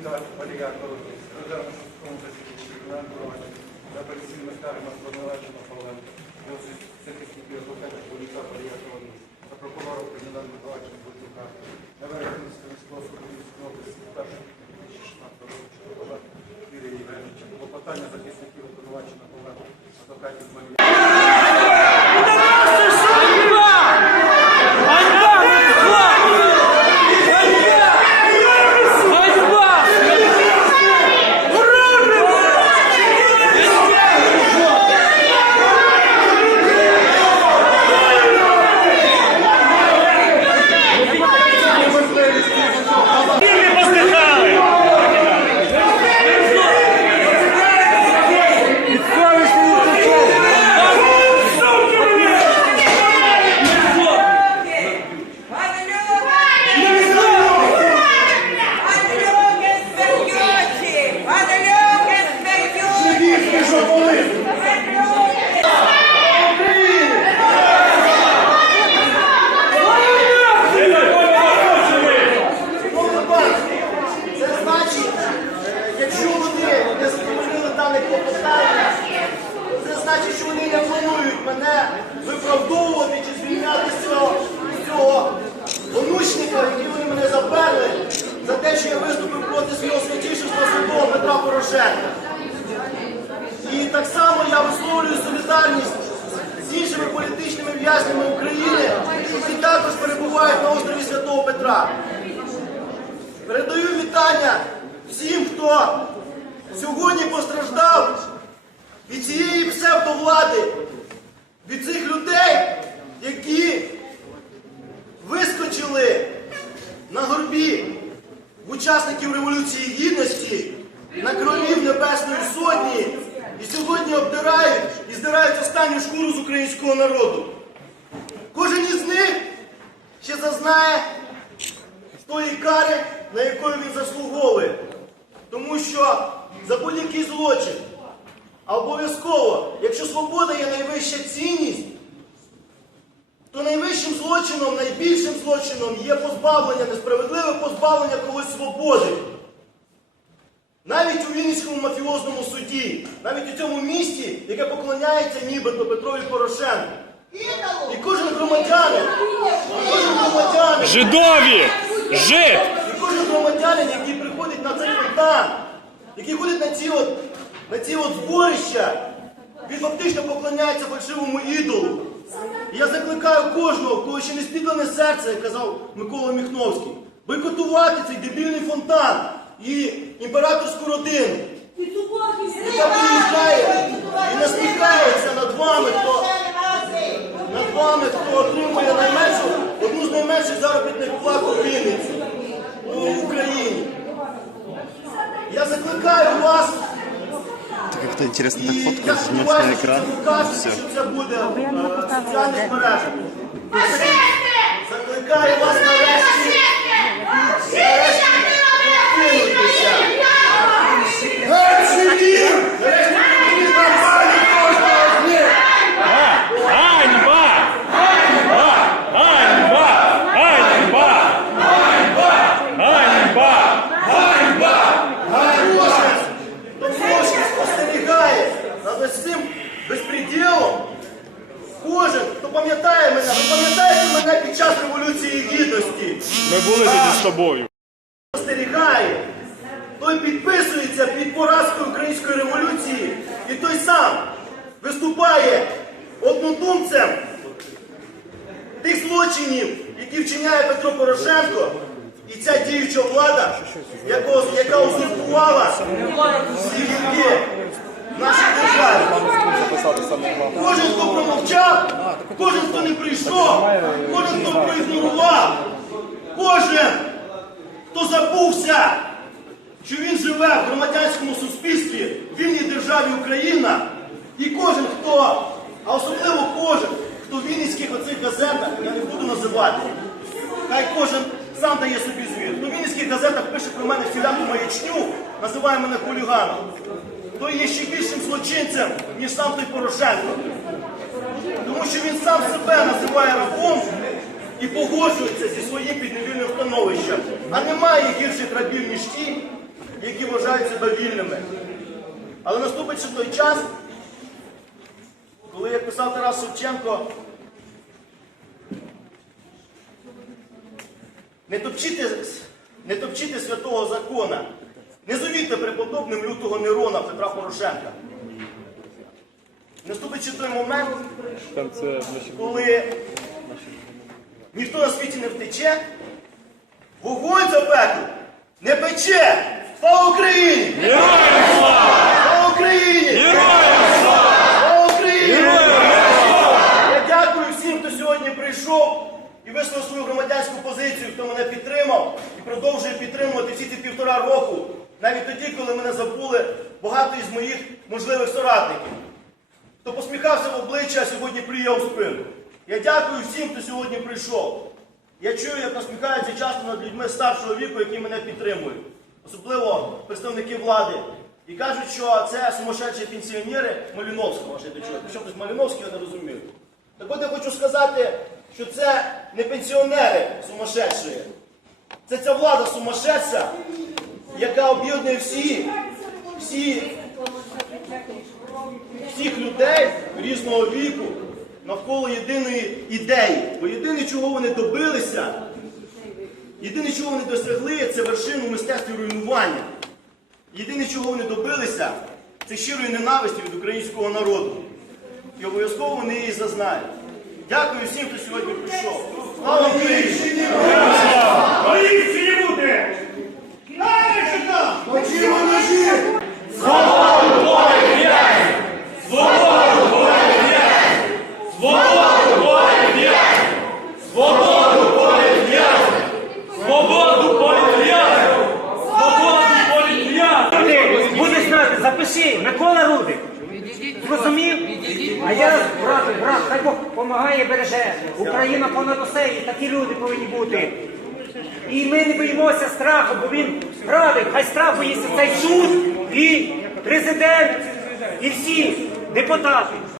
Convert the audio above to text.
Розглянув судовому засіданні кримінального провадження. За апеляційними скаргами звинувачено Павленко, захисників адвоката Поліка Колодець, та прокурора кримінального провадження Бутюка, мене виправдовувати чи звільняти з цього, цього онучника, який вони мене заперли, за те, що я виступив проти свого святішого святого Петра Порошенка. І так само я висловлюю солідарність з іншими політичними в'язнями України, які також перебувають на острові Святого Петра. Передаю вітання всім, хто сьогодні постраждав від цієї псевдовлади, від цих людей, які вискочили на горбі учасників Революції Гідності на кровів Небесної Сотні і сьогодні обдирають і здирають останню шкуру з українського народу. Кожен із них ще зазнає тої кари, на якої він заслуговує. Тому що за будь-який злочин, а обов'язково, якщо свобода є найвища цінність, то найвищим злочином, найбільшим злочином є позбавлення, несправедливе позбавлення когось свободи. Навіть у Вінницькому мафіозному суді, навіть у цьому місті, яке поклоняється нібито Петрові Порошенку. І кожен громадянин, кожен громадянин, Жидові! Жид! і кожен громадянин, який приходить на цей фонтан, який ходить на ці от, на ці от зборища, він фактично поклоняється фальшивому ідолу. І я закликаю кожного, кого ще не спідлене серце, як казав Микола Міхновський, бойкотувати цей дебільний фонтан і імператорську родину, яка приїжджає і насміхається над вами, хто над вами, хто отримує найменшу, одну з найменших заробітних плат у Вінниці, у Україні. Я закликаю вас, Ты интересно так фоткаешь, жмешь на экран, все. що це буде е, в соціальних мережах. Закликаю вас нарешті, нарешті відкинутися. Нарешті відкинутися на пані кожного з них. Ганьба! Ганьба! Ганьба! Ганьба! Кожен, хто трошки спостерігає за ось цим безпреділом, кожен, хто пам'ятає мене, ви пам'ятаєте мене під час Революції Гідності, Ми були тоді з тобою. спостерігає, той підписується під поразкою української революції, і той сам виступає однодумцем тих злочинів, які вчиняє Петро Порошенко і ця діюча влада, яка узурпувала всі гілки в нашій державі. Кожен, хто промовчав, кожен, хто не прийшов, кожен, хто проігнорував, кожен, хто забувся, що він живе в громадянському суспільстві, в вільній державі Україна, і кожен, хто, а особливо кожен, хто в вінницьких оцих газетах, я не буду називати, хай кожен сам дає собі звіт. Хто в вінницьких газетах пише про мене всіляку маячню, називає мене хуліганом. Той є ще більшим злочинцем, ніж сам той Порошенко. Тому що він сам себе називає рабом і погоджується зі своїм підневільним становищем. А немає гірших рабів, ніж ті, які вважають себе вільними. Але наступить той час, коли, як писав Тарас Шевченко, не топчите, не топчите святого закона, не зовіте преподобним лютого Нерона Петра Порошенка. Наступить той момент, коли ніхто на світі не втече, вогонь за пекло не пече! Слава Україні! Героям слава! Слава Україні! Героям слава! Слава Україні! Героям Я дякую всім, хто сьогодні прийшов і висловив свою громадянську позицію, хто мене підтримав і продовжує підтримувати всі ці півтора року, навіть тоді, коли мене забули багато із моїх можливих соратників. Хто посміхався в обличчя, а сьогодні плює у спину. Я дякую всім, хто сьогодні прийшов. Я чую, як насміхаються часто над людьми старшого віку, які мене підтримують, особливо представники влади. І кажуть, що це сумасшедші пенсіонери Маліновського, ще до чого. Причому тут Маліновський, я не розумію. Так от я хочу сказати, що це не пенсіонери сумасшедші. Це ця влада сумасшедша, яка об'єднує всі, всі всіх людей різного віку навколо єдиної ідеї. Бо єдине, чого вони добилися, єдине, чого вони досягли, це вершину мистецтві руйнування. Єдине, чого вони добилися, це щирої ненависті від українського народу. І обов'язково вони її зазнають. Дякую всім, хто сьогодні прийшов. Допомагає, береже. Україна понад усе, і такі люди повинні бути. І ми не боїмося страху, бо він радий, Хай страх боїться цей суд і президент, і всі депутати.